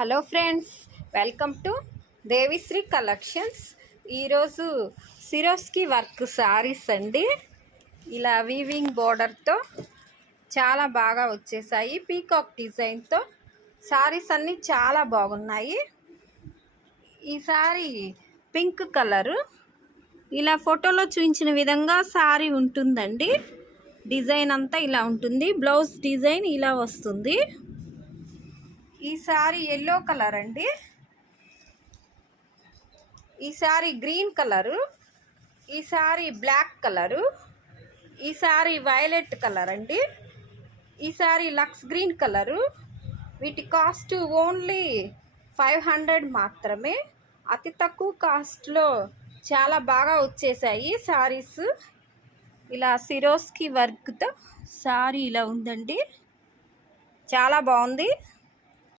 Hello friends, welcome to Devisri collections. ఈరోజు సిరోస్కి work sarees అండి. ఇలా వీవింగ్ బోర్డర్తో చాలా బాగా వచ్చేసాయి. పీకాక్ డిజైన్తో శారీస్ అన్నీ చాలా బాగున్నాయి. ఈ శారీ పింక్ కలరు, ఇలా ఫోటోలో చూపించిన విధంగా శారీ ఉంటుందండి. డిజైన్ అంతా ఇలా ఉంటుంది. బ్లౌజ్ డిజైన్ ఇలా వస్తుంది. ఈ శారీ ఎల్లో కలర్ అండి. ఈ శారీ గ్రీన్ కలరు, ఈ శారీ బ్లాక్ కలరు, ఈ శారీ వైలెట్ కలర్ అండి. ఈ శారీ లక్స్ గ్రీన్ కలరు. వీటి కాస్ట్ ఓన్లీ 500 మాత్రమే. అతి తక్కువ కాస్ట్లో చాలా బాగా వచ్చేసాయి శారీస్. ఇలా సిరోస్కి వర్క్తో శారీ ఇలా ఉందండి, చాలా బాగుంది.